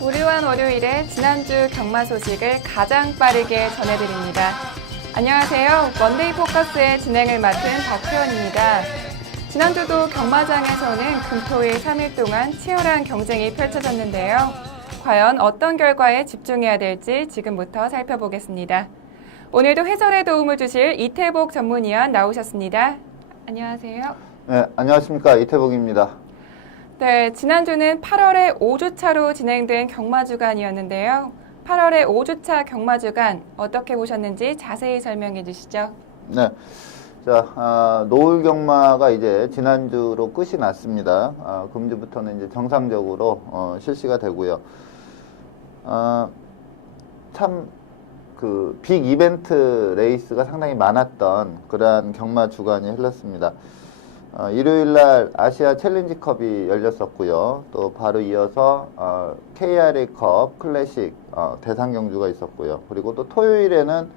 무료한 월요일에 지난주 경마 소식을 가장 빠르게 전해드립니다. 안녕하세요. 먼데이 포커스의 진행을 맡은 박혜원입니다. 지난주도 경마장에서는 금토일 3일 동안 치열한 경쟁이 펼쳐졌는데요. 과연 어떤 결과에 집중해야 될지 지금부터 살펴보겠습니다. 오늘도 해설에 도움을 주실 이태복 전문위원 나오셨습니다. 안녕하세요. 네, 안녕하십니까. 이태복입니다. 네, 지난주는 8월의 5주차로 진행된 경마주간이었는데요. 8월의 5주차 경마주간 어떻게 보셨는지 자세히 설명해 주시죠. 네. 자, 노을 경마가 이제 지난주로 끝이 났습니다. 금주부터는 이제 정상적으로 실시가 되고요. 참 빅 이벤트 레이스가 상당히 많았던 그러한 경마 주간이 흘렀습니다. 일요일 날 아시아 챌린지컵이 열렸었고요. 또 바로 이어서 KRA컵 클래식 대상 경주가 있었고요. 그리고 또 토요일에는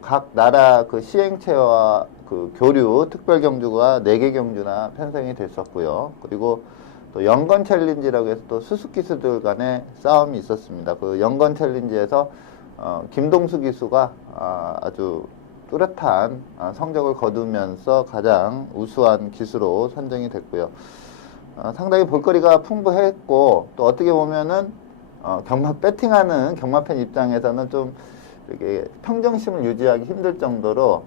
각 나라 그 시행체와 그 교류 특별 경주가 4개 경주나 편성이 됐었고요. 그리고 또 연건 챌린지라고 해서 또 수수기수들 간의 싸움이 있었습니다. 그 연건 챌린지에서 김동수 기수가 아주 뚜렷한 성적을 거두면서 가장 우수한 기수로 선정이 됐고요. 상당히 볼거리가 풍부했고 또 어떻게 보면은 경마 배팅하는 경마팬 입장에서는 좀 이렇게 평정심을 유지하기 힘들 정도로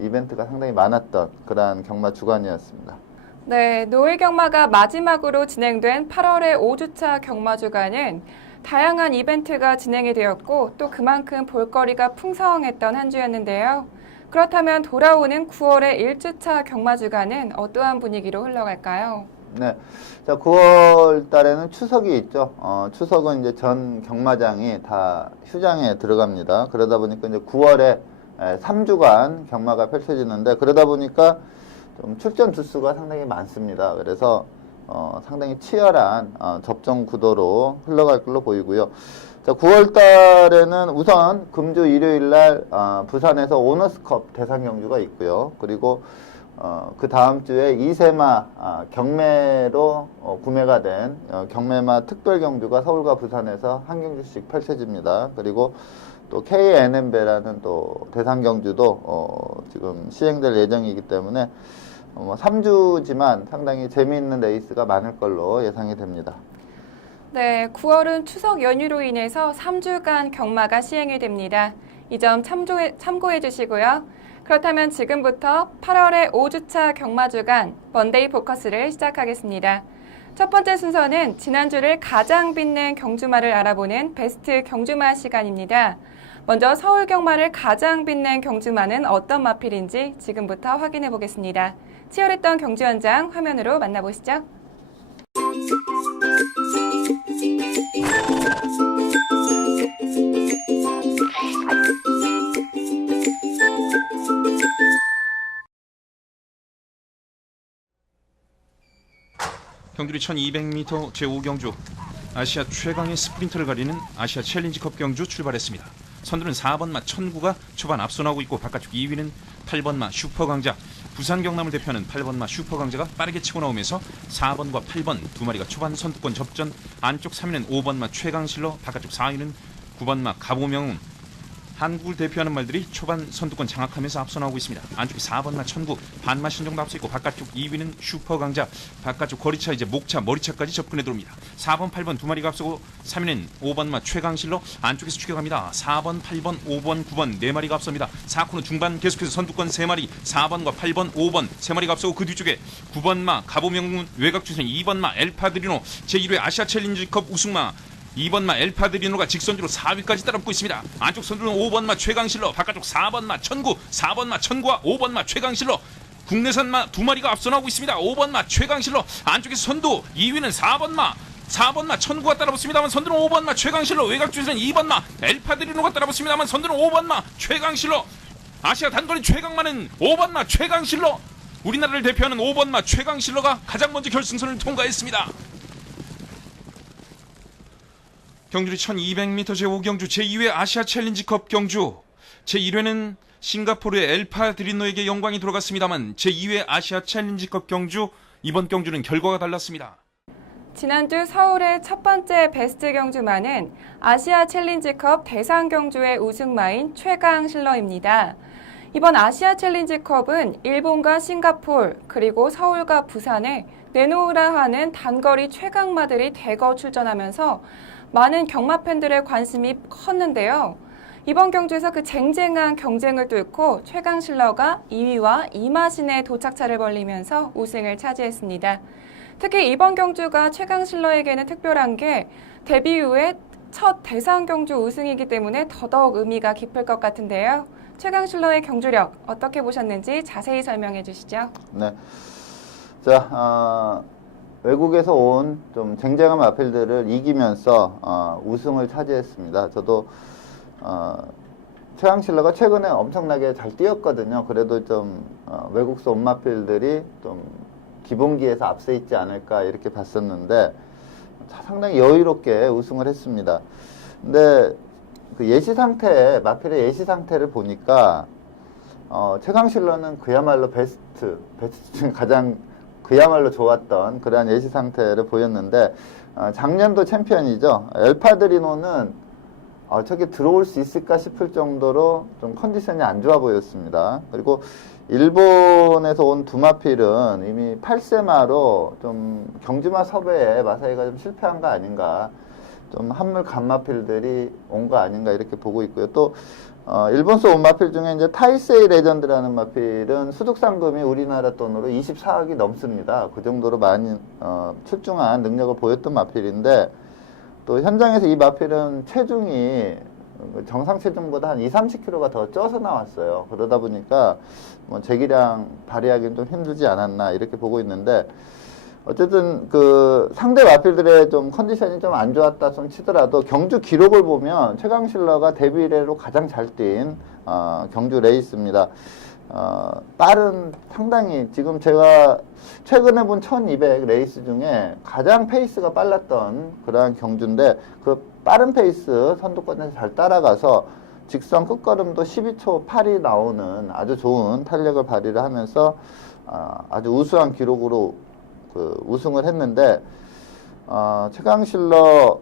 이벤트가 상당히 많았던 그러한 경마 주간이었습니다. 네, 노을 경마가 마지막으로 진행된 8월의 5주차 경마 주간은 다양한 이벤트가 진행이 되었고 또 그만큼 볼거리가 풍성했던 한 주였는데요. 그렇다면 돌아오는 9월의 1주차 경마 주간은 어떠한 분위기로 흘러갈까요? 네. 자, 9월 달에는 추석이 있죠. 추석은 이제 전 경마장이 다 휴장에 들어갑니다. 그러다 보니까 이제 9월에 3주간 경마가 펼쳐지는데 그러다 보니까 좀 출전 주수가 상당히 많습니다. 그래서 상당히 치열한 접종 구도로 흘러갈 걸로 보이고요. 자, 9월 달에는 우선 금주 일요일 날 부산에서 오너스컵 대상 경주가 있고요. 그리고 그 다음 주에 이세마 경매로 구매가 된 경매마 특별 경주가 서울과 부산에서 한 경주씩 펼쳐집니다. 그리고 또 KNM배라는 또 대상 경주도 지금 시행될 예정이기 때문에 3주지만 상당히 재미있는 레이스가 많을 걸로 예상이 됩니다. 네, 9월은 추석 연휴로 인해서 3주간 경마가 시행이 됩니다. 이 점 참고해 주시고요. 그렇다면 지금부터 8월의 5주차 경마주간 먼데이 포커스를 시작하겠습니다. 첫 번째 순서는 지난주를 가장 빛낸 경주마를 알아보는 베스트 경주마 시간입니다. 먼저 서울 경마를 가장 빛낸 경주마는 어떤 마필인지 지금부터 확인해 보겠습니다. 치열했던 경주 현장 화면으로 만나보시죠. 경주리 1200m 제5경주 아시아 최강의 스프린터를 가리는 아시아 챌린지컵 경주 출발했습니다. 선두는 4번마 천구가 초반 앞서나오고 있고 바깥쪽 2위는 8번마 슈퍼강자, 부산 경남을 대표하는 8번마 슈퍼강자가 빠르게 치고 나오면서 4번과 8번 두 마리가 초반 선두권 접전, 안쪽 3위는 5번마 최강실러, 바깥쪽 4위는 9번마 가보명운. 한국을 대표하는 말들이 초반 선두권 장악하면서 앞서 나오고 있습니다. 안쪽에 4번마 천구, 반마 신정도 앞서 있고 바깥쪽 2위는 슈퍼강자, 바깥쪽 거리차 이제 목차, 머리차까지 접근해 들어옵니다. 4번, 8번 두 마리가 앞서고 3위는 5번마 최강실로 안쪽에서 추격합니다. 4번, 8번, 5번, 9번 네 마리가 앞섭니다. 4코너 중반 계속해서 선두권 3마리, 4번과 8번, 5번 세 마리가 앞서고 그 뒤쪽에 9번마 가보명운 외곽 주선, 2번마 엘파드리노 제1회 아시아 챌린지컵 우승마, 2번마 엘파드리노가 직선주로 4위까지 따라붙고 있습니다. 안쪽 선두는 5번마 최강실러, 바깥쪽 4번마 천구, 4번마 천구와 5번마 최강실러, 국내산마 두 마리가 앞서 나오고 있습니다. 5번마 최강실러 안쪽에서 선두, 2위는 4번마 천구가 따라붙습니다만 선두는 5번마 최강실러, 외곽주에서는 2번마 엘파드리노가 따라붙습니다만 선두는 5번마 최강실러, 아시아 단거리 최강마는 5번마 최강실러, 우리나라를 대표하는 5번마 최강실러가 가장 먼저 결승선을 통과했습니다. 경주리 1200m 제5경주 제2회 아시아 챌린지컵 경주 제1회는 싱가포르의 엘파드리노에게 영광이 돌아갔습니다만 제2회 아시아 챌린지컵 경주 이번 경주는 결과가 달랐습니다. 지난주 서울의 첫 번째 베스트 경주마는 아시아 챌린지컵 대상 경주의 우승마인 최강실러입니다. 이번 아시아 챌린지컵은 일본과 싱가폴 그리고 서울과 부산에 내놓으라 하는 단거리 최강마들이 대거 출전하면서 많은 경마 팬들의 관심이 컸는데요. 이번 경주에서 그 쟁쟁한 경쟁을 뚫고 최강실러가 2위와 2마신의 도착차를 벌리면서 우승을 차지했습니다. 특히 이번 경주가 최강실러에게는 특별한 게 데뷔 후에 첫 대상 경주 우승이기 때문에 더더욱 의미가 깊을 것 같은데요. 최강실러의 경주력 어떻게 보셨는지 자세히 설명해 주시죠. 네. 자, 외국에서 온 좀 쟁쟁한 마필들을 이기면서 우승을 차지했습니다. 저도 최강실러가 최근에 엄청나게 잘 뛰었거든요. 그래도 좀 외국서 온 마필들이 좀 기본기에서 앞서 있지 않을까 이렇게 봤었는데 상당히 여유롭게 우승을 했습니다. 근데 그 예시 상태, 마필의 예시 상태를 보니까 최강실러는 그야말로 베스트 중에 가장 그야말로 좋았던 그러한 예시 상태를 보였는데 작년도 챔피언이죠. 엘파드리노는 저게 들어올 수 있을까 싶을 정도로 좀 컨디션이 안 좋아 보였습니다. 그리고 일본에서 온 두 마필은 이미 8세마로 좀 경주마 섭외에 마사이가 좀 실패한 거 아닌가, 좀 한물 간마필들이 온 거 아닌가 이렇게 보고 있고요. 또 일본서 온 마필 중에 이제 타이세이 레전드라는 마필은 수득 상금이 우리나라 돈으로 24억이 넘습니다. 그 정도로 많이 출중한 능력을 보였던 마필인데, 또 현장에서 이 마필은 체중이 정상 체중보다 한 20-30kg가 더 쪄서 나왔어요. 그러다 보니까 뭐 재기량 발휘하기는 좀 힘들지 않았나 이렇게 보고 있는데, 어쨌든 그 상대 마필들의 좀 컨디션이 좀 안 좋았다 손 치더라도 경주 기록을 보면 최강실러가 데뷔 이래로 가장 잘 뛴 경주 레이스입니다. 빠른, 상당히 지금 제가 최근에 본 1200 레이스 중에 가장 페이스가 빨랐던 그러한 경주인데, 그 빠른 페이스 선두권에서 잘 따라가서 직선 끝걸음도 12초 8이 나오는 아주 좋은 탄력을 발휘를 하면서 아주 우수한 기록으로 그 우승을 했는데, 최강실러,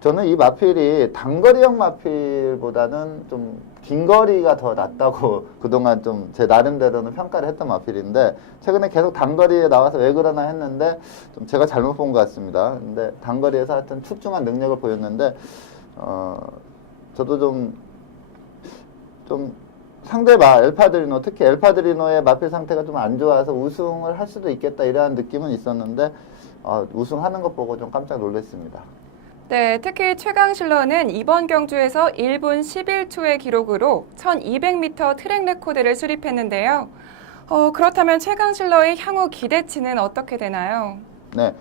저는 이 마필이 단거리형 마필보다는 좀 긴거리가 더 낫다고 그동안 좀 제 나름대로는 평가를 했던 마필인데, 최근에 계속 단거리에 나와서 왜 그러나 했는데 좀 제가 잘못 본 것 같습니다. 근데 단거리에서 하여튼 출중한 능력을 보였는데, 저도 좀 상대방 엘파드리노, 특히 엘파드리노의 마필 상태가 좀 안 좋아서 우승을 할 수도 있겠다 이러한 느낌은 있었는데, 우승하는 것 보고 좀 깜짝 놀랐습니다. 네, 특히 최강실러는 이번 경주에서 1분 11초의 기록으로 1200m 트랙 레코드를 수립했는데요. 그렇다면 최강실러의 향후 기대치는 어떻게 되나요? 네.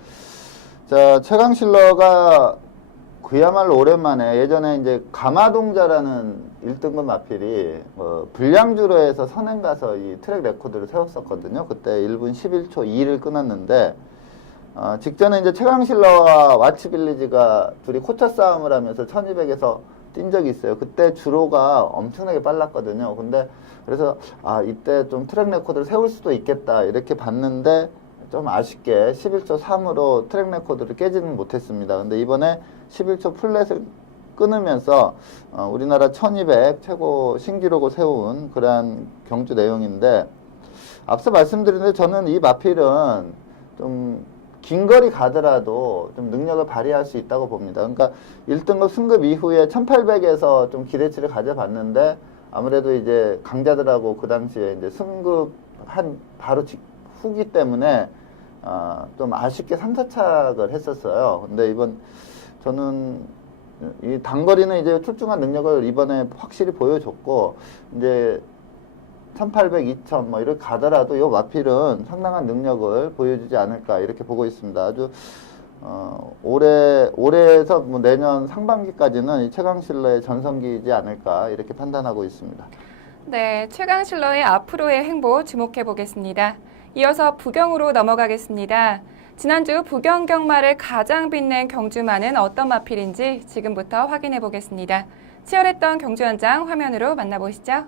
자, 최강실러가 그야말로 오랜만에, 예전에 이제 가마동자라는 1등급 마필이 불량주로 해서 선행 가서 이 트랙 레코드를 세웠었거든요. 그때 1분 11초 2를 끊었는데, 직전에 이제 최강실러와 와치빌리지가 둘이 코차 싸움을 하면서 1200에서 뛴 적이 있어요. 그때 주로가 엄청나게 빨랐거든요. 근데 그래서 이때 좀 트랙 레코드를 세울 수도 있겠다 이렇게 봤는데, 좀 아쉽게 11초 3으로 트랙 레코드를 깨지는 못했습니다. 근데 이번에 11초 플랫을 끊으면서 우리나라 1200 최고 신기록을 세운 그러한 경주 내용인데, 앞서 말씀드린 대로 저는 이 마필은 좀 긴거리 가더라도 좀 능력을 발휘할 수 있다고 봅니다. 그러니까 1등급 승급 이후에 1800에서 좀 기대치를 가져봤는데, 아무래도 이제 강자들하고 그 당시에 이제 승급 한 바로 후기 때문에 좀 아쉽게 3, 4착을 했었어요. 근데 저는 이 단거리는 이제 출중한 능력을 이번에 확실히 보여줬고, 이제 1800, 2000 뭐 이렇게 가더라도 이 마필은 상당한 능력을 보여주지 않을까 이렇게 보고 있습니다. 아주 올해에서 뭐 내년 상반기까지는 이 최강실러의 전성기이지 않을까 이렇게 판단하고 있습니다. 네, 최강실러의 앞으로의 행보 주목해 보겠습니다. 이어서 부경으로 넘어가겠습니다. 지난주 부경 경마를 가장 빛낸 경주마는 어떤 마필인지 지금부터 확인해 보겠습니다. 치열했던 경주 현장 화면으로 만나보시죠.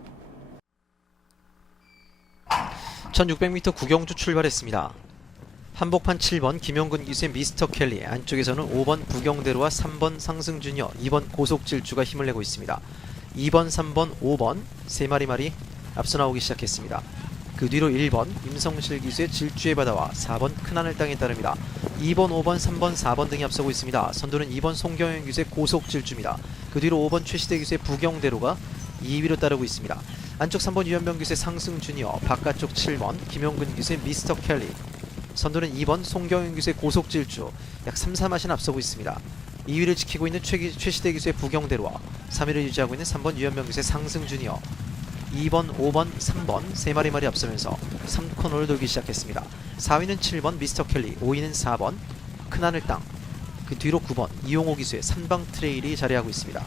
1600m 구경주 출발했습니다. 한복판 7번 김용근 기수의 미스터 켈리, 안쪽에서는 5번 부경대로와 3번 상승주니어, 2번 고속질주가 힘을 내고 있습니다. 2번, 3번, 5번 세 마리 앞서 나오기 시작했습니다. 그 뒤로 1번 임성실 기수의 질주의 바다와 4번 큰하늘 땅에 따릅니다. 2번, 5번, 3번, 4번 등이 앞서고 있습니다. 선두는 2번 송경현 기수의 고속질주입니다. 그 뒤로 5번 최시대 기수의 부경대로가 2위로 따르고 있습니다. 안쪽 3번 유현병 기수의 상승주니어, 바깥쪽 7번 김용근 기수의 미스터 켈리, 선두는 2번 송경현 기수의 고속질주 약 3-4마신 앞서고 있습니다. 2위를 지키고 있는 최시대 기수의 부경대로와 3위를 유지하고 있는 3번 유현병 기수의 상승주니어, 2번, 5번, 3번 세 마리 앞서면서 3코너를 돌기 시작했습니다. 4위는 7번 미스터 켈리, 5위는 4번 큰하늘 땅, 그 뒤로 9번 이용호 기수의 삼방 트레일이 자리하고 있습니다.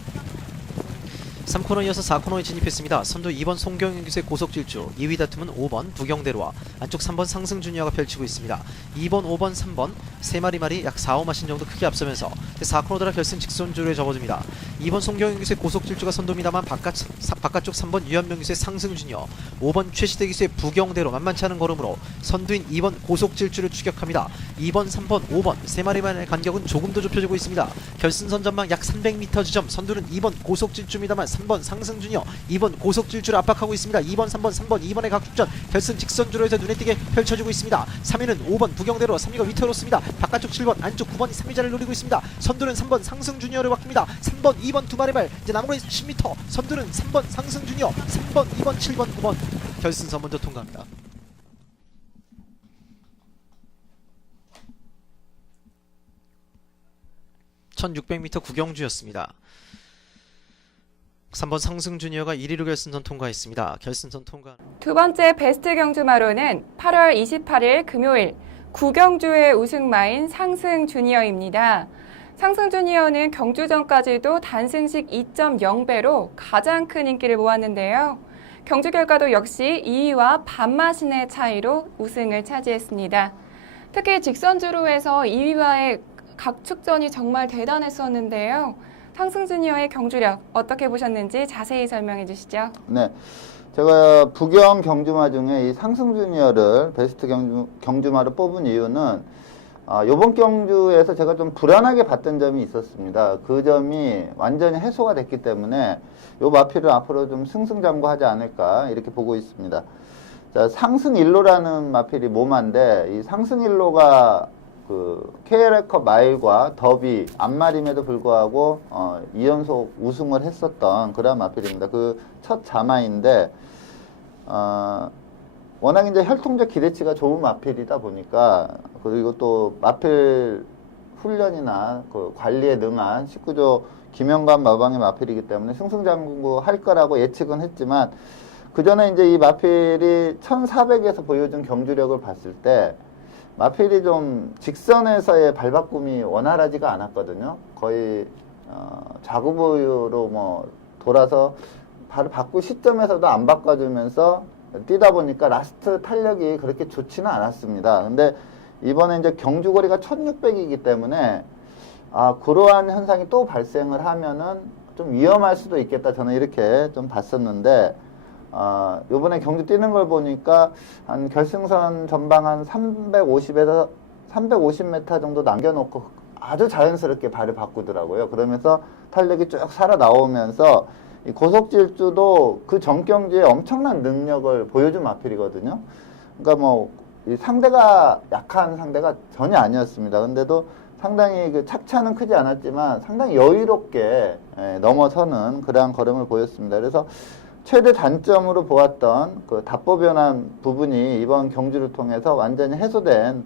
3코너 이어서 4코너에 진입했습니다. 선두 2번 송경현 기수의 고속질주, 2위 다툼은 5번 부경대로와 안쪽 3번 상승주니어가 펼치고 있습니다. 2번, 5번, 3번 세 마리 약 4-5마신 정도 크게 앞서면서 4코너 들어 결승 직선주로에 접어듭니다. 2번 송경현 기수의 고속질주가 선두입니다만 바깥쪽 3번 유현명 기수의 상승주니어, 5번 최시대 기수의 부경대로 만만치 않은 걸음으로 선두인 2번 고속질주를 추격합니다. 2번, 3번, 5번 세 마리만의 간격은 조금 더 좁혀지고 있습니다. 결승선 전망 약 300m 지점, 선두는 2번 고속질주입니다만 3번 상승주니어, 2번 고속질주를 압박하고 있습니다. 2번, 3번, 2번의 각축전 결승 직선주로에서 눈에 띄게 펼쳐지고 있습니다. 3위는 5번 부경대로, 3위가 위태롭습니다. 바깥쪽 7번, 안쪽 9번이 3위자를 노리고 있습니다. 선두는 3번 상승주니어를 맡깁니다. 3번, 2번 두 마리 발, 이제 남은 10m, 선두는 3번 상승주니어, 3번, 2번, 7번, 9번 결승선 먼저 통과합니다. (1600m) 구경주였습니다. 3번 상승주니어가 1위로 결승선 통과했습니다. 결승선 통과. 두 번째 베스트 경주마로는 8월 28일 금요일 구경주의 우승마인 상승주니어입니다. 상승주니어는 경주 전까지도 단승식 2.0배로 가장 큰 인기를 모았는데요. 경주 결과도 역시 2위와 반마신의 차이로 우승을 차지했습니다. 특히 직선주로에서 2위와의 각축전이 정말 대단했었는데요. 상승주니어의 경주력 어떻게 보셨는지 자세히 설명해 주시죠. 네, 제가 부경 경주마 중에 이 상승주니어를 베스트 경주마로 뽑은 이유는 이번 경주에서 제가 좀 불안하게 봤던 점이 있었습니다. 그 점이 완전히 해소가 됐기 때문에 이 마필을 앞으로 좀 승승장구하지 않을까 이렇게 보고 있습니다. 자, 상승일로라는 마필이 모마인데 이 상승일로가 그 KL컵 마일과 더비 앞마림에도 불구하고 2연속 우승을 했었던 그런 마필입니다. 그 첫 자마인데 워낙 이제 혈통적 기대치가 좋은 마필이다 보니까, 그리고 또 마필 훈련이나 그 관리에 능한 19조 김영관 마방의 마필이기 때문에 승승장구 할 거라고 예측은 했지만, 그 전에 이제 이 마필이 1400에서 보여준 경주력을 봤을 때 마필이 좀 직선에서의 발바꿈이 원활하지가 않았거든요. 거의 좌구보유로 뭐 돌아서 바로 바꾸 시점에서도 안 바꿔주면서 뛰다 보니까 라스트 탄력이 그렇게 좋지는 않았습니다. 근데 이번에 이제 경주거리가 1600이기 때문에 그러한 현상이 또 발생을 하면은 좀 위험할 수도 있겠다, 저는 이렇게 좀 봤었는데, 요번에 경주 뛰는 걸 보니까 한 결승선 전방 한 350에서 350m 정도 남겨놓고 아주 자연스럽게 발을 바꾸더라고요. 그러면서 탄력이 쭉 살아 나오면서 이 고속질주도 그 전 경주에 엄청난 능력을 보여준 마필이거든요. 그러니까 뭐 이 상대가 약한 상대가 전혀 아니었습니다. 근데도 상당히 그 착차는 크지 않았지만 상당히 여유롭게 넘어서는 그러한 걸음을 보였습니다. 그래서 최대 단점으로 보았던 그 답보변환 부분이 이번 경주를 통해서 완전히 해소된,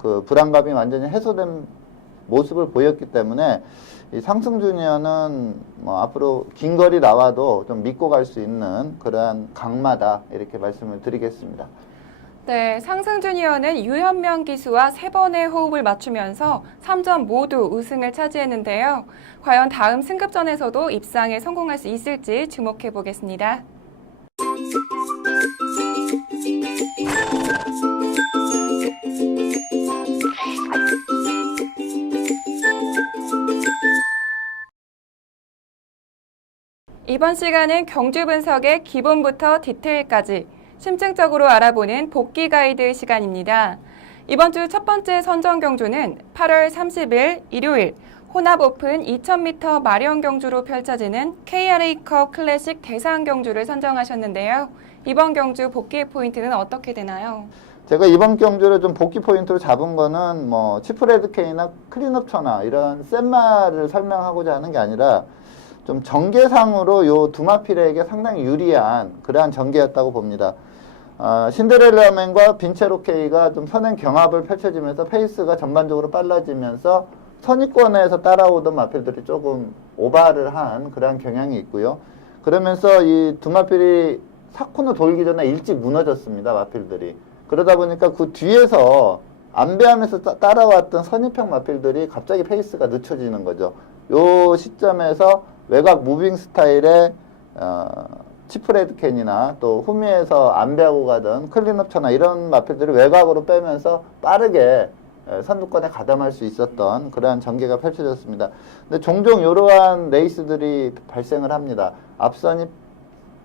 그 불안감이 완전히 해소된 모습을 보였기 때문에 이 상승주니어는 뭐 앞으로 긴 거리 나와도 좀 믿고 갈 수 있는 그러한 강마다, 이렇게 말씀을 드리겠습니다. 네, 상승주니어는 유현명 기수와 3번의 호흡을 맞추면서 3전 모두 우승을 차지했는데요. 과연 다음 승급전에서도 입상에 성공할 수 있을지 주목해 보겠습니다. 이번 시간은 경주 분석의 기본부터 디테일까지 심층적으로 알아보는 복귀 가이드 시간입니다. 이번 주 첫 번째 선정 경주는 8월 30일 일요일 혼합 오픈 2000m 마련 경주로 펼쳐지는 KRA컵 클래식 대상 경주를 선정하셨는데요. 이번 경주 복귀 포인트는 어떻게 되나요? 제가 이번 경주를 좀 복귀 포인트로 잡은 거는 뭐 치프레드 K나 클린업 천하 이런 센 말을 설명하고자 하는 게 아니라 좀 전개상으로 요 두 마필에게 상당히 유리한 그러한 전개였다고 봅니다. 신데렐라맨과 빈체로 K가 좀 선행 경합을 펼쳐지면서 페이스가 전반적으로 빨라지면서 선입권에서 따라오던 마필들이 조금 오바를 한 그러한 경향이 있고요. 그러면서 이 두 마필이 4코너 돌기 전에 일찍 무너졌습니다. 마필들이. 그러다 보니까 그 뒤에서 안배하면서 따라왔던 선입형 마필들이 갑자기 페이스가 늦춰지는 거죠. 요 시점에서 외곽 무빙 스타일의 치프레드 캔이나 또 후미에서 안배하고 가던 클린업 차나 이런 마필들이 외곽으로 빼면서 빠르게 선두권에 가담할 수 있었던 그러한 전개가 펼쳐졌습니다. 근데 종종 이러한 레이스들이 발생을 합니다. 앞선이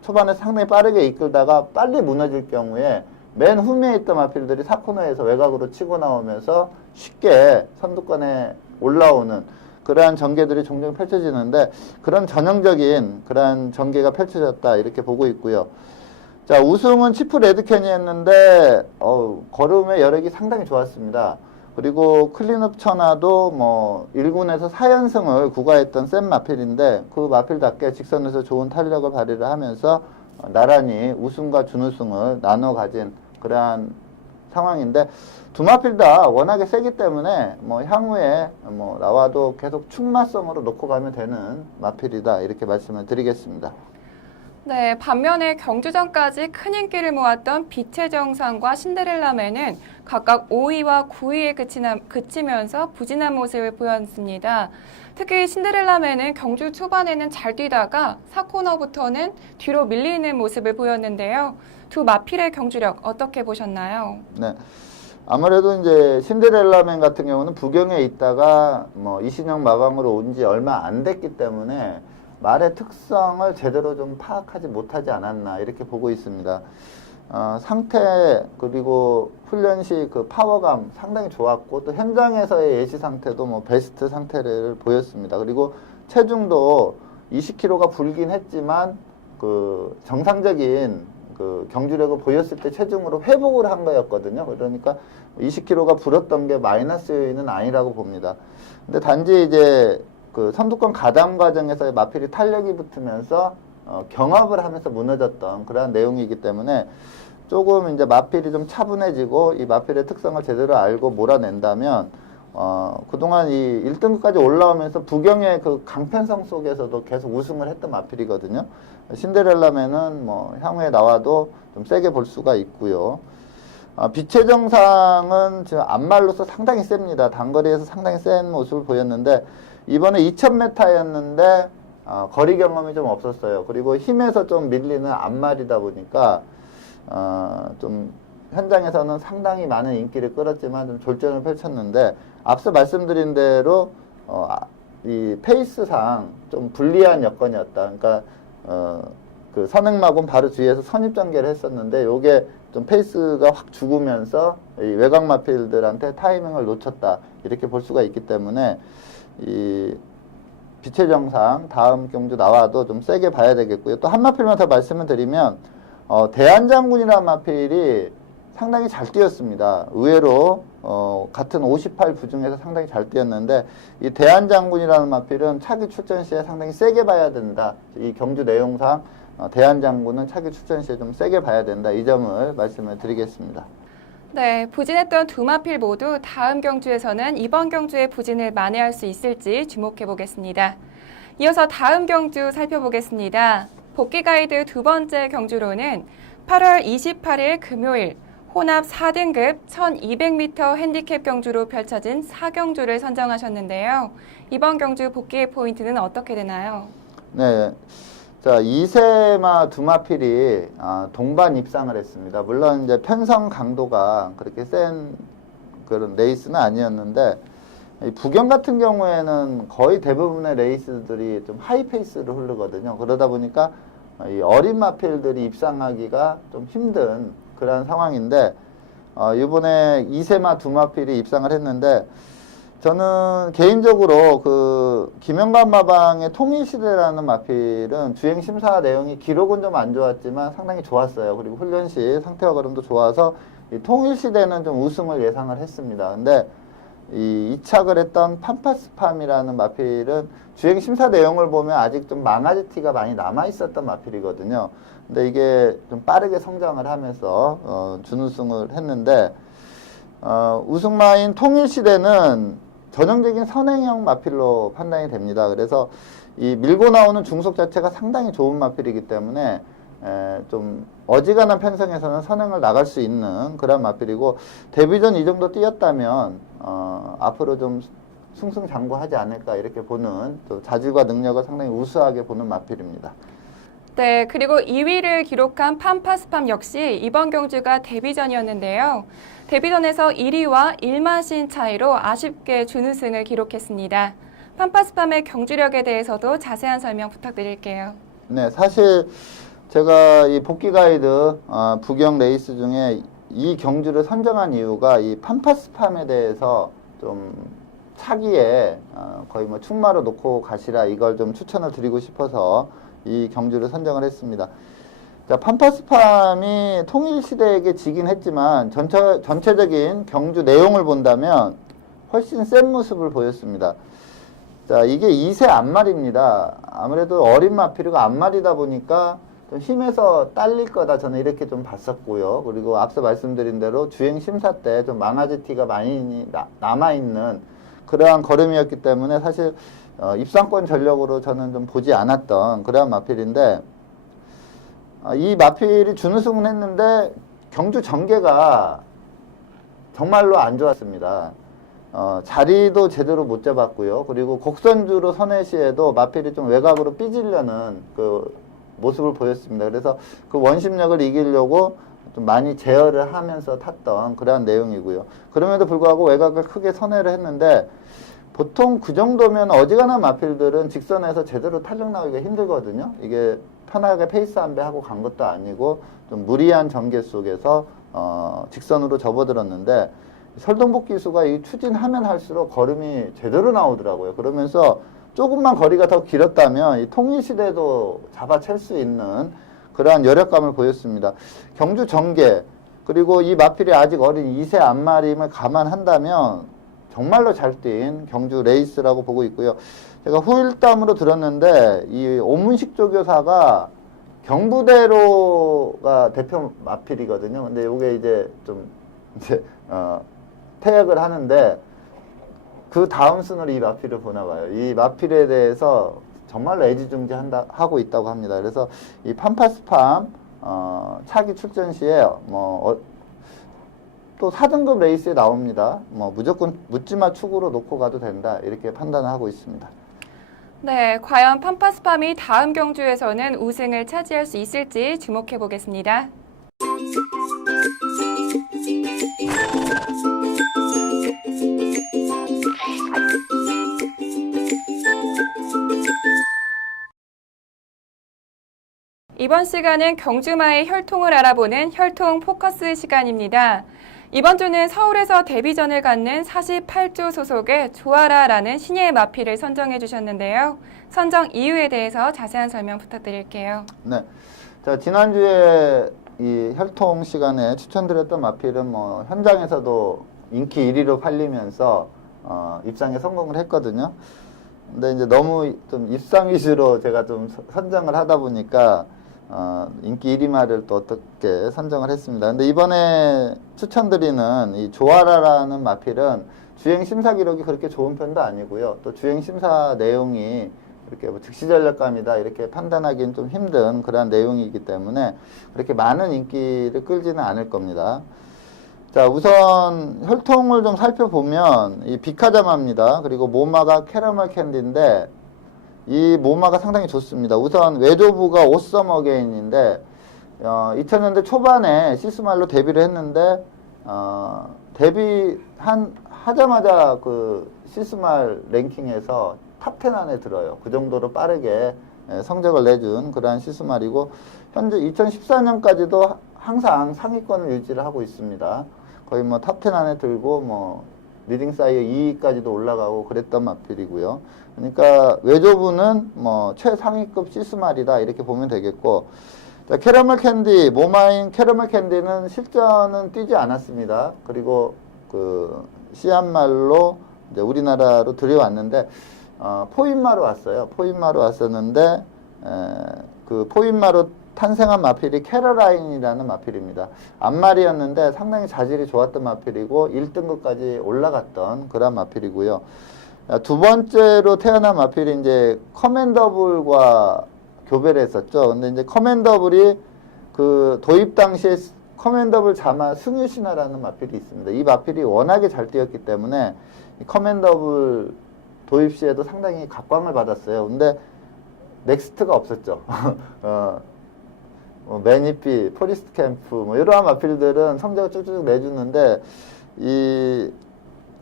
초반에 상당히 빠르게 이끌다가 빨리 무너질 경우에 맨 후미에 있던 마필들이 4코너에서 외곽으로 치고 나오면서 쉽게 선두권에 올라오는 그러한 전개들이 종종 펼쳐지는데 그런 전형적인 그러한 전개가 펼쳐졌다 이렇게 보고 있고요. 자, 우승은 치프 레드캔이 했는데 걸음의 여력이 상당히 좋았습니다. 그리고 클린업 천하도 뭐 1군에서 4연승을 구가했던 센 마필인데 그 마필답게 직선에서 좋은 탄력을 발휘를 하면서 나란히 우승과 준우승을 나눠 가진 그러한 상황인데 두 마필 다 워낙에 세기 때문에 뭐 향후에 뭐 나와도 계속 충마성으로 놓고 가면 되는 마필이다 이렇게 말씀을 드리겠습니다. 네, 반면에 경주전까지 큰 인기를 모았던 빛의 정상과 신데렐라맨은 각각 5위와 9위에 그치면서 부진한 모습을 보였습니다. 특히 신데렐라맨은 경주 초반에는 잘 뛰다가 4코너부터는 뒤로 밀리는 모습을 보였는데요. 두 마필의 경주력 어떻게 보셨나요? 네. 아무래도 이제 신데렐라맨 같은 경우는 부경에 있다가 뭐 이신영 마방으로 온 지 얼마 안 됐기 때문에 말의 특성을 제대로 좀 파악하지 못하지 않았나 이렇게 보고 있습니다. 상태 그리고 훈련 시 그 파워감 상당히 좋았고 또 현장에서의 예시 상태도 뭐 베스트 상태를 보였습니다. 그리고 체중도 20kg가 불긴 했지만 그 정상적인 그 경주력을 보였을 때 체중으로 회복을 한 거였거든요. 그러니까 20kg가 불었던 게 마이너스 요인은 아니라고 봅니다. 근데 단지 이제 그 선두권 가담 과정에서의 마필이 탄력이 붙으면서 경합을 하면서 무너졌던 그러한 내용이기 때문에 조금 이제 마필이 좀 차분해지고 이 마필의 특성을 제대로 알고 몰아낸다면 그동안 이 1등급까지 올라오면서 부경의 그 강편성 속에서도 계속 우승을 했던 마필이거든요. 신데렐라맨은 뭐 향후에 나와도 좀 세게 볼 수가 있고요. 빛의 정상은 지금 앞말로서 상당히 셉니다. 단거리에서 상당히 센 모습을 보였는데 이번에 2000m였는데 거리 경험이 좀 없었어요. 그리고 힘에서 좀 밀리는 앞말이다 보니까 좀 현장에서는 상당히 많은 인기를 끌었지만 좀 졸전을 펼쳤는데 앞서 말씀드린 대로 이 페이스상 좀 불리한 여건이었다. 그러니까 그 선행마군 바로 뒤에서 선입전개를 했었는데 요게 좀 페이스가 확 죽으면서 이 외곽 마필들한테 타이밍을 놓쳤다 이렇게 볼 수가 있기 때문에 이 빛의 정상 다음 경주 나와도 좀 세게 봐야 되겠고요. 또 한 마필만 더 말씀을 드리면 대한장군이라는 마필이 상당히 잘 뛰었습니다. 의외로 같은 58부 중에서 상당히 잘 뛰었는데 이 대한장군이라는 마필은 차기 출전 시에 상당히 세게 봐야 된다. 이 경주 내용상 대한장군은 차기 출전 시에 좀 세게 봐야 된다. 이 점을 말씀을 드리겠습니다. 네, 부진했던 두 마필 모두 다음 경주에서는 이번 경주의 부진을 만회할 수 있을지 주목해 보겠습니다. 이어서 다음 경주 살펴보겠습니다. 복귀 가이드 두 번째 경주로는 8월 28일 금요일 혼합 4등급 1200m 핸디캡 경주로 펼쳐진 4경주를 선정하셨는데요. 이번 경주 복귀의 포인트는 어떻게 되나요? 네. 자, 이세마 두 마필이 동반 입상을 했습니다. 물론 이제 편성 강도가 그렇게 센 그런 레이스는 아니었는데 이 부경 같은 경우에는 거의 대부분의 레이스들이 좀 하이 페이스로 흐르거든요. 그러다 보니까 이 어린 마필들이 입상하기가 좀 힘든 그런 상황인데 이번에 2세마 두 마필이 입상을 했는데, 저는 개인적으로 그 김영관 마방의 통일시대라는 마필은 주행 심사 내용이 기록은 좀 안 좋았지만 상당히 좋았어요. 그리고 훈련 시 상태와 걸음도 좋아서 이 통일시대는 좀 우승을 예상을 했습니다. 근데 이 이착을 했던 팜파스팜이라는 마필은 주행 심사 내용을 보면 아직 좀 망아지 티가 많이 남아 있었던 마필이거든요. 근데 이게 좀 빠르게 성장을 하면서 준우승을 했는데, 우승마인 통일시대는 전형적인 선행형 마필로 판단이 됩니다. 그래서 이 밀고 나오는 중속 자체가 상당히 좋은 마필이기 때문에 좀 어지간한 편성에서는 선행을 나갈 수 있는 그런 마필이고, 데뷔전 이 정도 뛰었다면 앞으로 좀 승승장구하지 않을까 이렇게 보는, 또 자질과 능력을 상당히 우수하게 보는 마필입니다. 네, 그리고 2위를 기록한 팜파스팜 역시 이번 경주가 데뷔전이었는데요. 데뷔전에서 1위와 1마신 차이로 아쉽게 준우승을 기록했습니다. 팜파스팜의 경주력에 대해서도 자세한 설명 부탁드릴게요. 네, 사실 제가 이 복귀 가이드 부경 레이스 중에 이 경주를 선정한 이유가 이 팜파스팜에 대해서 좀 차기에 거의 뭐 충마로 놓고 가시라, 이걸 좀 추천을 드리고 싶어서 이 경주를 선정을 했습니다. 자, 팜파스팜이 통일시대에게 지긴 했지만 전체적인 경주 내용을 본다면 훨씬 센 모습을 보였습니다. 자, 이게 2세 앞말입니다. 아무래도 어린 마필이고 앞말이다 보니까 좀 힘에서 딸릴 거다, 저는 이렇게 좀 봤었고요. 그리고 앞서 말씀드린 대로 주행 심사 때 좀 망아지 티가 많이 남아있는 그러한 걸음이었기 때문에 사실 입상권 전력으로 저는 좀 보지 않았던 그러한 마필인데, 이 마필이 준우승은 했는데 경주 전개가 정말로 안 좋았습니다. 자리도 제대로 못 잡았고요. 그리고 곡선주로 선회 시에도 마필이 좀 외곽으로 삐지려는 그 모습을 보였습니다. 그래서 그 원심력을 이기려고 좀 많이 제어를 하면서 탔던 그러한 내용이고요. 그럼에도 불구하고 외곽을 크게 선회를 했는데, 보통 그 정도면 어지간한 마필들은 직선에서 제대로 탄력 나오기가 힘들거든요. 이게 편하게 페이스 안배 하고 간 것도 아니고 좀 무리한 전개 속에서 직선으로 접어들었는데, 설동복 기수가 이 추진하면 할수록 걸음이 제대로 나오더라고요. 그러면서 조금만 거리가 더 길었다면 이 통일시대도 잡아챌 수 있는 그러한 여력감을 보였습니다. 경주 전개, 그리고 이 마필이 아직 어린 2세 앞마림을 감안한다면 정말로 잘 뛴 경주 레이스라고 보고 있고요. 제가 후일담으로 들었는데 이 오문식 조교사가 경부대로가 대표 마필이거든요. 근데 이게 이제 좀 퇴역을 하는데 그 다음 순으로 이 마필을 보나 봐요. 이 마필에 대해서 정말로 애지중지하고 있다고 합니다. 그래서 이 팜파스팜 차기 출전 시에 또 4등급 레이스에 나옵니다. 무조건 묻지마 축으로 놓고 가도 된다, 이렇게 판단을 하고 있습니다. 네, 과연 팜파스팜이 다음 경주에서는 우승을 차지할 수 있을지 주목해 보겠습니다. 이번 시간은 경주마의 혈통을 알아보는 혈통 포커스 시간입니다. 이번 주는 서울에서 데뷔전을 갖는 48조 소속의 조아라라는 신예의 마필을 선정해 주셨는데요. 선정 이유에 대해서 자세한 설명 부탁드릴게요. 네. 자, 지난주에 이 혈통 시간에 추천드렸던 마필은 현장에서도 인기 1위로 팔리면서 입상에 성공을 했거든요. 근데 이제 너무 좀 입상 위주로 제가 좀 선정을 하다 보니까 인기 1위마를 또 어떻게 선정을 했습니다. 근데 이번에 추천드리는 이 조아라라는 마필은 주행 심사 기록이 그렇게 좋은 편도 아니고요. 또 주행 심사 내용이 이렇게 즉시 전력감이다 이렇게 판단하기는 좀 힘든 그러한 내용이기 때문에 그렇게 많은 인기를 끌지는 않을 겁니다. 자, 우선 혈통을 좀 살펴보면 이 비카자마입니다. 그리고 모마가 캐러멜 캔디인데 이 모마가 상당히 좋습니다. 우선 외조부가 오썸 어게인인데 2000년대 초반에 시스말로 데뷔를 했는데 하자마자 그 시스말 랭킹에서 탑10 안에 들어요. 그 정도로 빠르게 성적을 내준 그러한 시스말이고, 현재 2014년까지도 항상 상위권을 유지를 하고 있습니다. 거의 뭐 탑10 안에 들고 뭐 리딩 사이어 2위까지도 올라가고 그랬던 마필이고요. 그러니까 외조부는 뭐 최상위급 시스말이다 이렇게 보면 되겠고, 자, 캐러멜 캔디, 모마인 캐러멜 캔디는 실전은 뛰지 않았습니다. 그리고 그 시안말로 이제 우리나라로 들여왔는데 포인마로 왔어요. 포인마로 왔었는데 그 포인마로 탄생한 마필이 캐러라인이라는 마필입니다. 앞말이었는데 상당히 자질이 좋았던 마필이고 1등급까지 올라갔던 그런 마필이고요. 두 번째로 태어난 마필이 이제 커맨더블과 교배를 했었죠. 근데 이제 커맨더블이 그 도입 당시에 커맨더블 자마 승유신화라는 마필이 있습니다. 이 마필이 워낙에 잘 뛰었기 때문에 커맨더블 도입 시에도 상당히 각광을 받았어요. 근데 넥스트가 없었죠. 매니피, 포리스트 캠프, 뭐 이러한 마필들은 성적을 쭉쭉 내주는데 이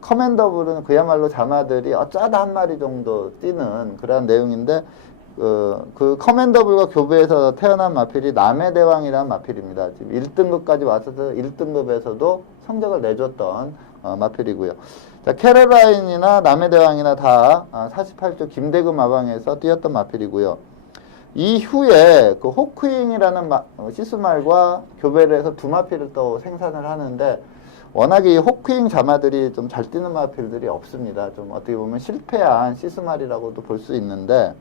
커맨더블은 그야말로 자마들이 어쩌다 한 마리 정도 뛰는 그런 내용인데 그 커맨더블과 교배에서 태어난 마필이 남의 대왕이라는 마필입니다. 지금 1등급까지 왔어서 1등급에서도 성적을 내줬던 마필이고요. 자, 캐러라인이나 남의 대왕이나 다 48조 김대금 마방에서 뛰었던 마필이고요. 이후에 그 호크잉이라는 시스말과 교배를 해서 두 마필을 또 생산을 하는데 워낙에 이 호크잉 자마들이 좀 잘 뛰는 마필들이 없습니다. 좀 어떻게 보면 실패한 시스말이라고도 볼 수 있는데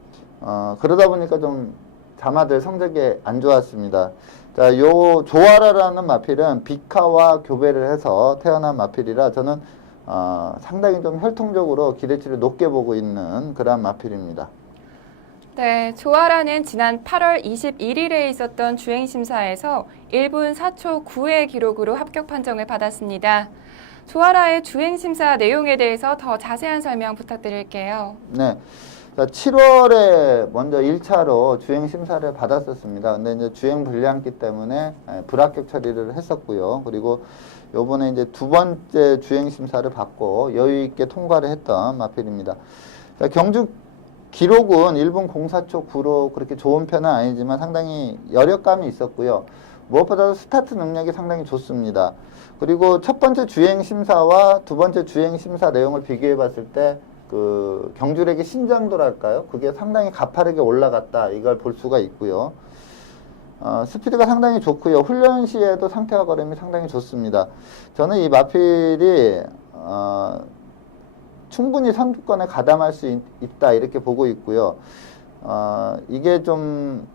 그러다 보니까 좀 자마들 성적이 안 좋았습니다. 자, 요 조아라라는 마필은 비카와 교배를 해서 태어난 마필이라 저는 상당히 좀 혈통적으로 기대치를 높게 보고 있는 그런 마필입니다. 네, 조아라는 지난 8월 21일에 있었던 주행심사에서 1분 4초 9의 기록으로 합격 판정을 받았습니다. 조아라의 주행심사 내용에 대해서 더 자세한 설명 부탁드릴게요. 네. 자, 7월에 먼저 1차로 주행심사를 받았었습니다. 근데 이제 주행 불량기 때문에 불합격 처리를 했었고요. 그리고 요번에 이제 두 번째 주행심사를 받고 여유있게 통과를 했던 마필입니다. 자, 경주 기록은 1분 04초 9로 그렇게 좋은 편은 아니지만 상당히 여력감이 있었고요. 무엇보다도 스타트 능력이 상당히 좋습니다. 그리고 첫 번째 주행심사와 두 번째 주행심사 내용을 비교해 봤을 때 그 경주력의 신장도랄까요? 그게 상당히 가파르게 올라갔다. 이걸 볼 수가 있고요. 스피드가 상당히 좋고요. 훈련 시에도 상태와 걸음이 상당히 좋습니다. 저는 이 마필이 충분히 선두권에 가담할 수 있다 이렇게 보고 있고요. 이게 좀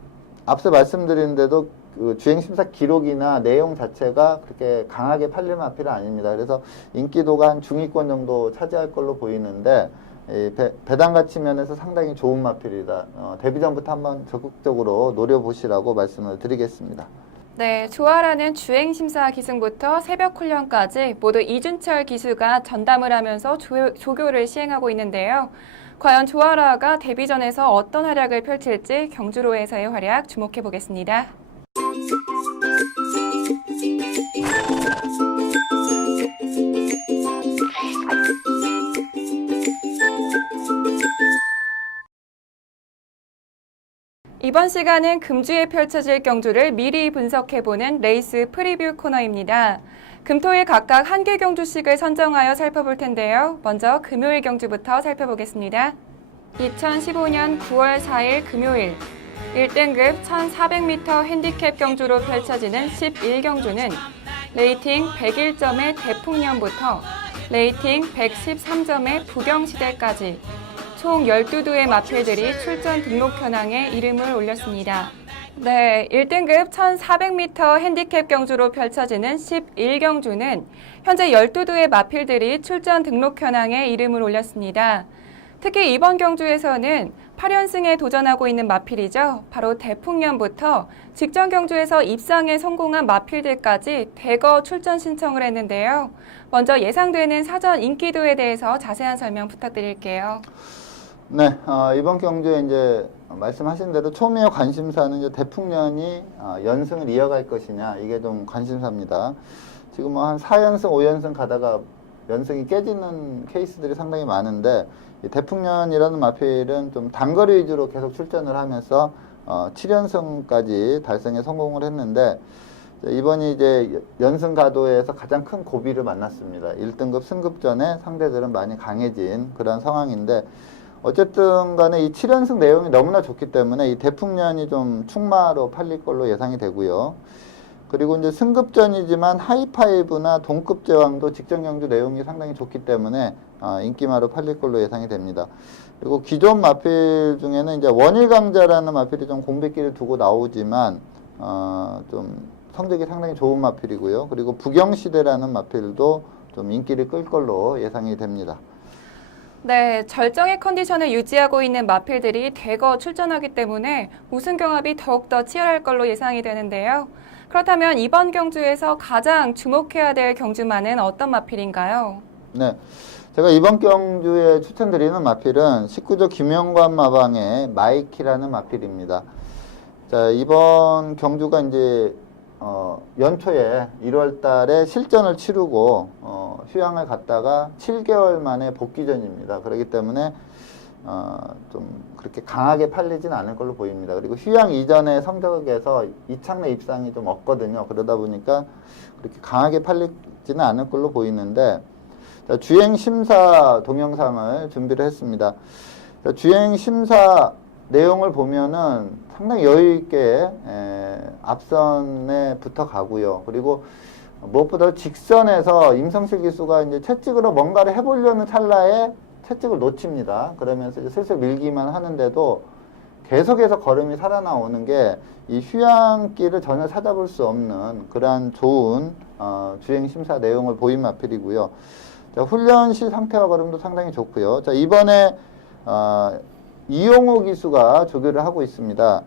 앞서 말씀드린 대로 그 주행심사 기록이나 내용 자체가 그렇게 강하게 팔릴 마필은 아닙니다. 그래서 인기도가 한 중위권 정도 차지할 걸로 보이는데 배당 가치 면에서 상당히 좋은 마필이다. 데뷔 전부터 한번 적극적으로 노려보시라고 말씀을 드리겠습니다. 네, 조아라는 주행심사 기승부터 새벽 훈련까지 모두 이준철 기수가 전담을 하면서 조교를 시행하고 있는데요. 과연 조아라가 데뷔전에서 어떤 활약을 펼칠지 경주로에서의 활약 주목해 보겠습니다. 이번 시간은 금주에 펼쳐질 경주를 미리 분석해보는 레이스 프리뷰 코너입니다. 금토일 각각 한 개 경주씩을 선정하여 살펴볼 텐데요. 먼저 금요일 경주부터 살펴보겠습니다. 2015년 9월 4일 금요일 1등급 1400m 핸디캡 경주로 펼쳐지는 11경주는 레이팅 101점의 대풍년부터 레이팅 113점의 부경시대까지 총 12두의 마필들이 출전 등록 현황에 이름을 올렸습니다. 네, 1등급 1400m 핸디캡 경주로 펼쳐지는 11경주는 현재 12두의 마필들이 출전 등록 현황에 이름을 올렸습니다. 특히 이번 경주에서는 8연승에 도전하고 있는 마필이죠. 바로 대풍년부터 직전 경주에서 입상에 성공한 마필들까지 대거 출전 신청을 했는데요. 먼저 예상되는 사전 인기도에 대해서 자세한 설명 부탁드릴게요. 네, 이번 경주에 이제 말씀하신 대로 초미의 관심사는 이제 대풍년이 연승을 이어갈 것이냐, 이게 좀 관심사입니다. 지금 뭐 한 4연승, 5연승 가다가 연승이 깨지는 케이스들이 상당히 많은데, 이 대풍년이라는 마필은 좀 단거리 위주로 계속 출전을 하면서 7연승까지 달성에 성공을 했는데, 이번이 이제 연승 가도에서 가장 큰 고비를 만났습니다. 1등급 승급전에 상대들은 많이 강해진 그런 상황인데 어쨌든 간에 이 7연승 내용이 너무나 좋기 때문에 이 대풍년이 좀 충마로 팔릴 걸로 예상이 되고요. 그리고 이제 승급전이지만 하이파이브나 동급 제왕도 직전 경주 내용이 상당히 좋기 때문에 인기마로 팔릴 걸로 예상이 됩니다. 그리고 기존 마필 중에는 이제 원일강자라는 마필이 좀 공백기를 두고 나오지만 좀 성적이 상당히 좋은 마필이고요. 그리고 부경시대라는 마필도 좀 인기를 끌 걸로 예상이 됩니다. 네, 절정의 컨디션을 유지하고 있는 마필들이 대거 출전하기 때문에 우승 경합이 더욱더 치열할 걸로 예상이 되는데요. 그렇다면 이번 경주에서 가장 주목해야 될 경주마는 어떤 마필인가요? 네, 제가 이번 경주에 추천드리는 마필은 19조 김영관 마방의 마이키라는 마필입니다. 자, 이번 경주가 이제 연초에 1월 달에 실전을 치르고 휴양을 갔다가 7개월 만에 복귀전입니다. 그렇기 때문에 좀 그렇게 강하게 팔리진 않을 걸로 보입니다. 그리고 휴양 이전의 성적에서 이창래 입상이 좀 없거든요. 그러다 보니까 그렇게 강하게 팔리지는 않을 걸로 보이는데 자, 주행 심사 동영상을 준비를 했습니다. 자, 주행 심사 내용을 보면은 상당히 여유 있게 앞선에 붙어 가고요. 그리고 무엇보다 직선에서 임성실 기수가 이제 채찍으로 뭔가를 해보려는 찰나에 채찍을 놓칩니다. 그러면서 이제 슬슬 밀기만 하는데도 계속해서 걸음이 살아나오는 게 이 휴양길을 전혀 찾아볼 수 없는 그러한 좋은 주행 심사 내용을 보인 마필이고요. 자, 훈련 시 상태와 걸음도 상당히 좋고요. 자, 이번에 이용호 기수가 조교를 하고 있습니다.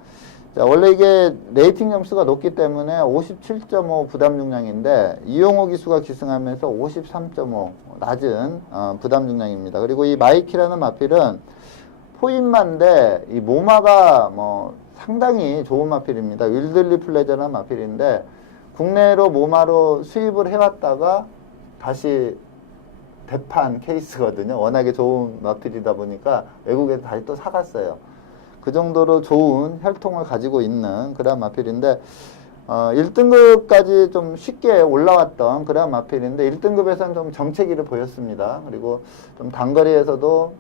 자, 원래 이게 레이팅 점수가 높기 때문에 57.5 부담 중량인데 이용호 기수가 기승하면서 53.5 낮은 부담 중량입니다. 그리고 이 마이키라는 마필은 포인마인데 이 모마가 뭐 상당히 좋은 마필입니다. 윌들리 플레저라는 마필인데 국내로 모마로 수입을 해왔다가 다시 대판 케이스거든요. 워낙에 좋은 마필이다 보니까 외국에서 다시 또 사갔어요. 그 정도로 좋은 혈통을 가지고 있는 그런 마필인데 1등급까지 좀 쉽게 올라왔던 그런 마필인데 1등급에서는 좀 정체기를 보였습니다. 그리고 좀 단거리에서도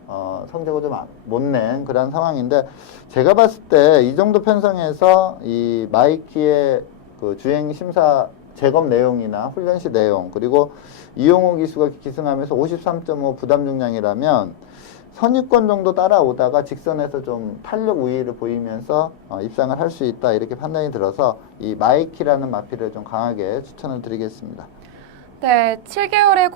성적을 좀 못 낸 그런 상황인데 제가 봤을 때 이 정도 편성에서 이 마이키의 그 주행 심사 재검 내용이나 훈련 시 내용 그리고 이용호 기수가 기승하면서 53.5 부담 중량이라면 선입권 정도 따라오다가 직선에서 좀 탄력 우위를 보이면서 입상을 할 수 있다 이렇게 판단이 들어서 이 마이키라는 마필을 좀 강하게 추천을 드리겠습니다. 네, 7개월의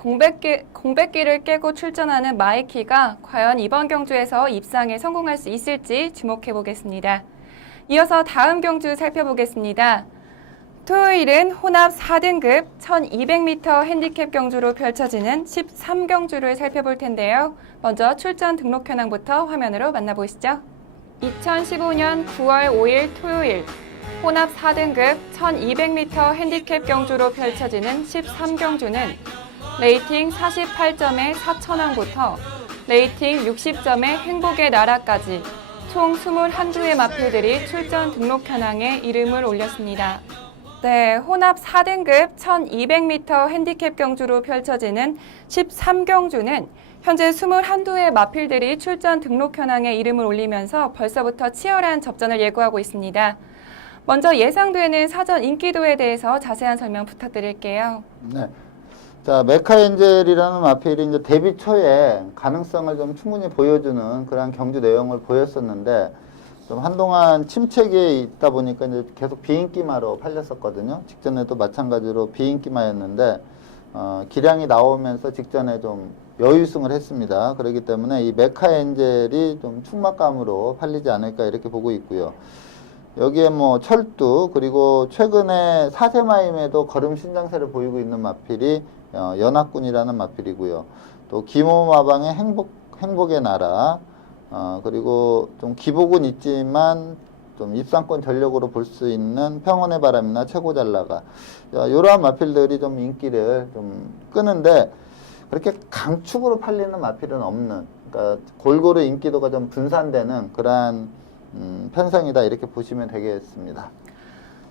공백기를 깨고 출전하는 마이키가 과연 이번 경주에서 입상에 성공할 수 있을지 주목해 보겠습니다. 이어서 다음 경주 살펴보겠습니다. 토요일은 혼합 4등급 1200m 핸디캡 경주로 펼쳐지는 13경주를 살펴볼 텐데요. 먼저 출전 등록 현황부터 화면으로 만나보시죠. 2015년 9월 5일 토요일 혼합 4등급 1200m 핸디캡 경주로 펼쳐지는 13경주는 레이팅 48점의 4천왕부터 레이팅 60점의 행복의 나라까지 총 21두의 마필들이 출전 등록 현황에 이름을 올렸습니다. 네, 혼합 4등급 1200m 핸디캡 경주로 펼쳐지는 13경주는 현재 21두의 마필들이 출전 등록 현황에 이름을 올리면서 벌써부터 치열한 접전을 예고하고 있습니다. 먼저 예상되는 사전 인기도에 대해서 자세한 설명 부탁드릴게요. 네. 자, 메카엔젤이라는 마필이 이제 데뷔 초에 가능성을 좀 충분히 보여주는 그런 경주 내용을 보였었는데 좀 한동안 침체기에 있다 보니까 이제 계속 비인기마로 팔렸었거든요. 직전에도 마찬가지로 비인기마였는데 기량이 나오면서 직전에 좀 여유승을 했습니다. 그렇기 때문에 이 메카엔젤이 좀 충막감으로 팔리지 않을까 이렇게 보고 있고요. 여기에 뭐 철두 그리고 최근에 사세마임에도 걸음 신장세를 보이고 있는 마필이 연합군이라는 마필이고요. 또 기모마방의 행복의 나라 그리고 좀 기복은 있지만 좀 입상권 전력으로 볼 수 있는 평온의 바람이나 최고 잘나가 이러한 마필들이 좀 인기를 좀 끄는데 그렇게 강축으로 팔리는 마필은 없는 그러니까 골고루 인기도가 좀 분산되는 그러한 편성이다 이렇게 보시면 되겠습니다.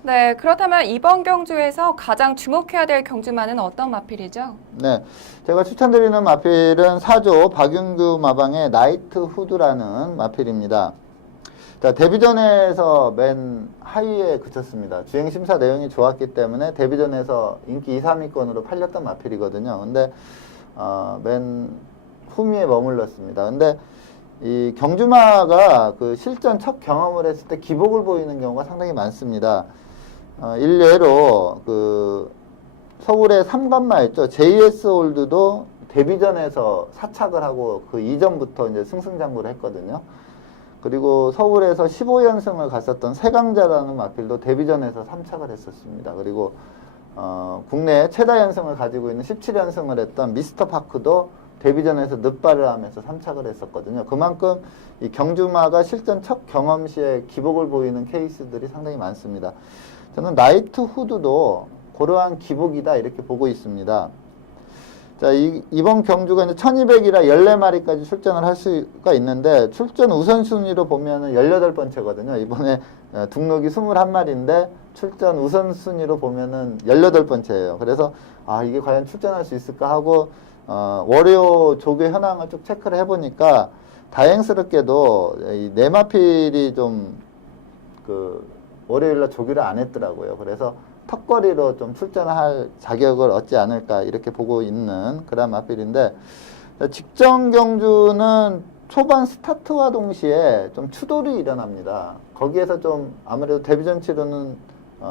네, 그렇다면 이번 경주에서 가장 주목해야 될 경주마는 어떤 마필이죠? 네, 제가 추천드리는 마필은 4조 박윤규 마방의 나이트 후드라는 마필입니다. 자, 데뷔전에서 맨 하위에 그쳤습니다. 주행 심사 내용이 좋았기 때문에 데뷔전에서 인기 2, 3위권으로 팔렸던 마필이거든요. 근데 맨 후미에 머물렀습니다. 근데 이 경주마가 그 실전 첫 경험을 했을 때 기복을 보이는 경우가 상당히 많습니다. 일례로 그 서울의 삼관마 있죠. JS 홀드도 데뷔전에서 사착을 하고 그 이전부터 이제 승승장구를 했거든요. 그리고 서울에서 15연승을 갔었던 세강자라는 마필도 데뷔전에서 3착을 했었습니다. 그리고 국내 최다 연승을 가지고 있는 17연승을 했던 미스터 파크도 데뷔전에서 늦발을 하면서 3착을 했었거든요. 그만큼 이 경주마가 실전 첫 경험 시에 기복을 보이는 케이스들이 상당히 많습니다. 저는 나이트 후드도 그러한 기복이다 이렇게 보고 있습니다. 자, 이번 경주가 이제 1200이라 14마리까지 출전을 할 수가 있는데 출전 우선순위로 보면은 18번째거든요. 이번에 등록이 21마리인데 출전 우선순위로 보면은 18번째예요. 그래서 이게 과연 출전할 수 있을까 하고 월요 조교 현황을 쭉 체크를 해보니까 다행스럽게도 이 네마필이 좀 월요일날 조교를 안 했더라고요. 그래서 턱걸이로 좀 출전할 자격을 얻지 않을까 이렇게 보고 있는 그런 마필인데, 직전 경주는 초반 스타트와 동시에 좀 추돌이 일어납니다. 거기에서 좀 아무래도 데뷔전 치르는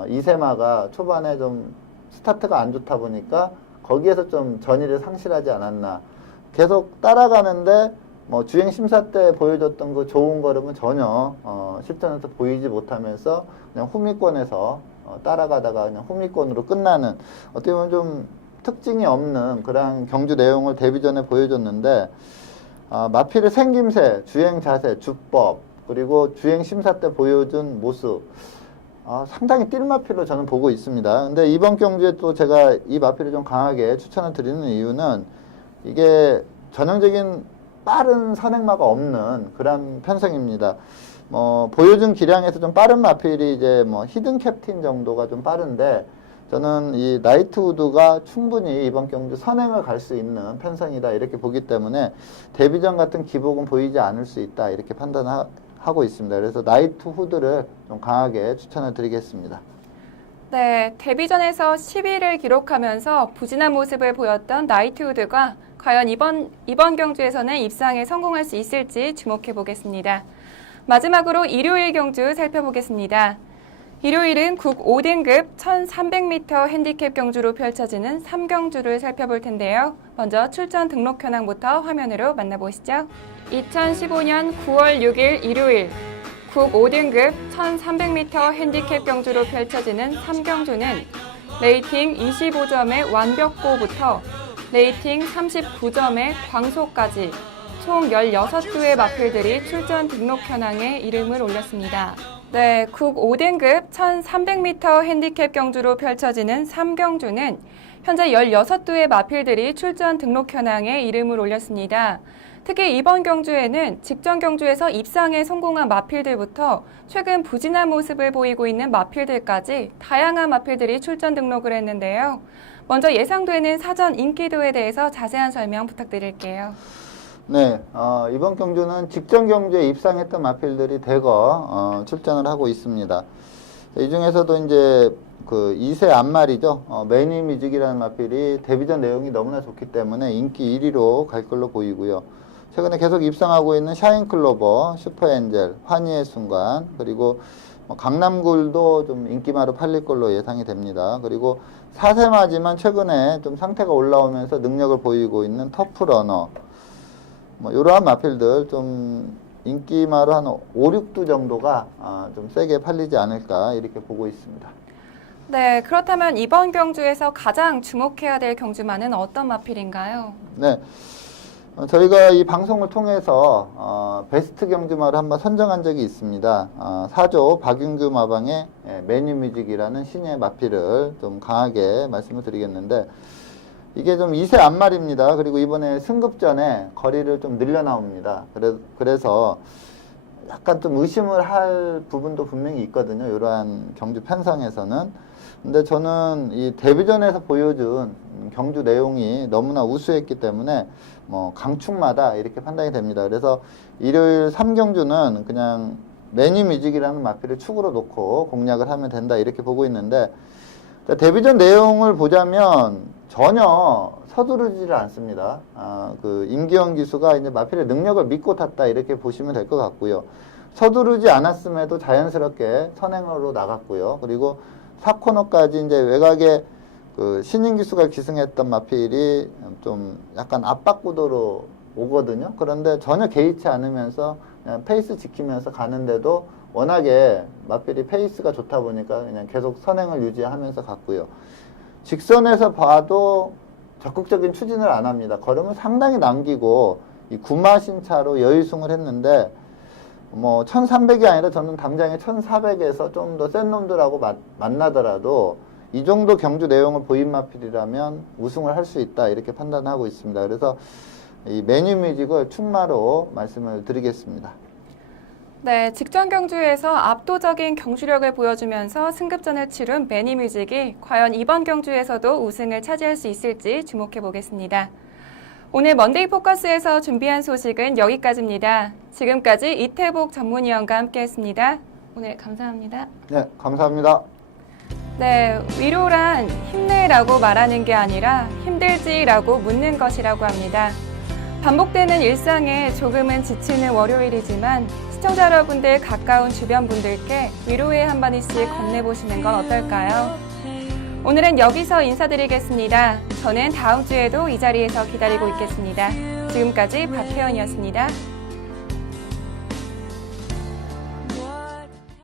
이세마가 초반에 좀 스타트가 안 좋다 보니까 거기에서 좀 전의를 상실하지 않았나. 계속 따라가는데 뭐 주행 심사 때 보여줬던 그 좋은 걸음은 전혀 실전에서 보이지 못하면서 그냥 후미권에서 따라가다가 그냥 후미권으로 끝나는, 어떻게 보면 좀 특징이 없는 그런 경주 내용을 데뷔전에 보여줬는데, 마필의 생김새, 주행 자세, 주법, 그리고 주행 심사 때 보여준 모습, 상당히 뛸 마필로 저는 보고 있습니다. 근데 이번 경주에 또 제가 이 마필을 좀 강하게 추천을 드리는 이유는 이게 전형적인 빠른 선행마가 없는 그런 편성입니다. 보여준 기량에서 좀 빠른 마필이 이제 히든 캡틴 정도가 좀 빠른데, 저는 이 나이트 우드가 충분히 이번 경주 선행을 갈 수 있는 편성이다 이렇게 보기 때문에 데뷔전 같은 기복은 보이지 않을 수 있다 이렇게 판단하고 있습니다. 그래서 나이트 후드를 좀 강하게 추천을 드리겠습니다. 네, 데뷔전에서 10위를 기록하면서 부진한 모습을 보였던 나이트 우드가 과연 이번 경주에서는 입상에 성공할 수 있을지 주목해 보겠습니다. 마지막으로 일요일 경주 살펴보겠습니다. 일요일은 국 5등급 1300m 핸디캡 경주로 펼쳐지는 3경주를 살펴볼 텐데요. 먼저 출전 등록 현황부터 화면으로 만나보시죠. 2015년 9월 6일 일요일 국 5등급 1300m 핸디캡 경주로 펼쳐지는 3경주는 레이팅 25점의 완벽고부터 레이팅 39점의 광소까지 총 16두의 마필들이 출전 등록 현황에 이름을 올렸습니다. 네, 국 5등급 1300m 핸디캡 경주로 펼쳐지는 3경주는 현재 16두의 마필들이 출전 등록 현황에 이름을 올렸습니다. 특히 이번 경주에는 직전 경주에서 입상에 성공한 마필들부터 최근 부진한 모습을 보이고 있는 마필들까지 다양한 마필들이 출전 등록을 했는데요. 먼저 예상되는 사전 인기도에 대해서 자세한 설명 부탁드릴게요. 네, 이번 경주는 직전 경주에 입상했던 마필들이 대거 출전을 하고 있습니다. 이 중에서도 이제 그 2세 앞말이죠. 매니뮤직이라는 마필이 데뷔전 내용이 너무나 좋기 때문에 인기 1위로 갈 걸로 보이고요. 최근에 계속 입상하고 있는 샤인클로버, 슈퍼엔젤, 환희의 순간, 그리고 강남굴도 좀 인기마로 팔릴 걸로 예상이 됩니다. 그리고 4세마지만 최근에 좀 상태가 올라오면서 능력을 보이고 있는 터프러너, 이러한 마필들 좀 인기마로 한 5, 6두 정도가 좀 세게 팔리지 않을까 이렇게 보고 있습니다. 네, 그렇다면 이번 경주에서 가장 주목해야 될 경주마는 어떤 마필인가요? 네, 저희가 이 방송을 통해서 베스트 경주마를 한번 선정한 적이 있습니다. 4조 박윤규 마방의 매니뮤직이라는 신예 마필을 좀 강하게 말씀을 드리겠는데, 이게 좀 2세 앞말입니다. 그리고 이번에 승급전에 거리를 좀 늘려 나옵니다. 그래서 약간 좀 의심을 할 부분도 분명히 있거든요. 이러한 경주 편성에서는. 근데 저는 이 데뷔전에서 보여준 경주 내용이 너무나 우수했기 때문에 뭐 강축마다 이렇게 판단이 됩니다. 그래서 일요일 3경주는 그냥 매니뮤직이라는 마필을 축으로 놓고 공략을 하면 된다 이렇게 보고 있는데, 데뷔전 내용을 보자면 전혀 서두르지를 않습니다. 그 임기영 기수가 이제 마필의 능력을 믿고 탔다 이렇게 보시면 될 것 같고요. 서두르지 않았음에도 자연스럽게 선행으로 나갔고요. 그리고 4코너까지 이제 외곽에 그 신인 기수가 기승했던 마필이 좀 약간 압박 구도로 오거든요. 그런데 전혀 개의치 않으면서 그냥 페이스 지키면서 가는데도 워낙에 마필이 페이스가 좋다 보니까 그냥 계속 선행을 유지하면서 갔고요. 직선에서 봐도 적극적인 추진을 안 합니다. 걸음을 상당히 남기고 이 구마신차로 여의승을 했는데, 뭐 1300이 아니라 저는 당장에 1400에서 좀 더 센 놈들하고 만나더라도 이 정도 경주 내용을 보인 마필이라면 우승을 할 수 있다 이렇게 판단하고 있습니다. 그래서 이 매니뮤직을 충마로 말씀을 드리겠습니다. 네, 직전 경주에서 압도적인 경주력을 보여주면서 승급전을 치른 매니뮤직이 과연 이번 경주에서도 우승을 차지할 수 있을지 주목해 보겠습니다. 오늘 먼데이 포커스에서 준비한 소식은 여기까지입니다. 지금까지 이태복 전문위원과 함께했습니다. 오늘 감사합니다. 네, 감사합니다. 네, 위로란 힘내라고 말하는 게 아니라 힘들지라고 묻는 것이라고 합니다. 반복되는 일상에 조금은 지치는 월요일이지만 시청자 여러분들 가까운 주변 분들께 위로의 한마디씩 건네보시는 건 어떨까요? 오늘은 여기서 인사드리겠습니다. 저는 다음 주에도 이 자리에서 기다리고 있겠습니다. 지금까지 박혜연이었습니다.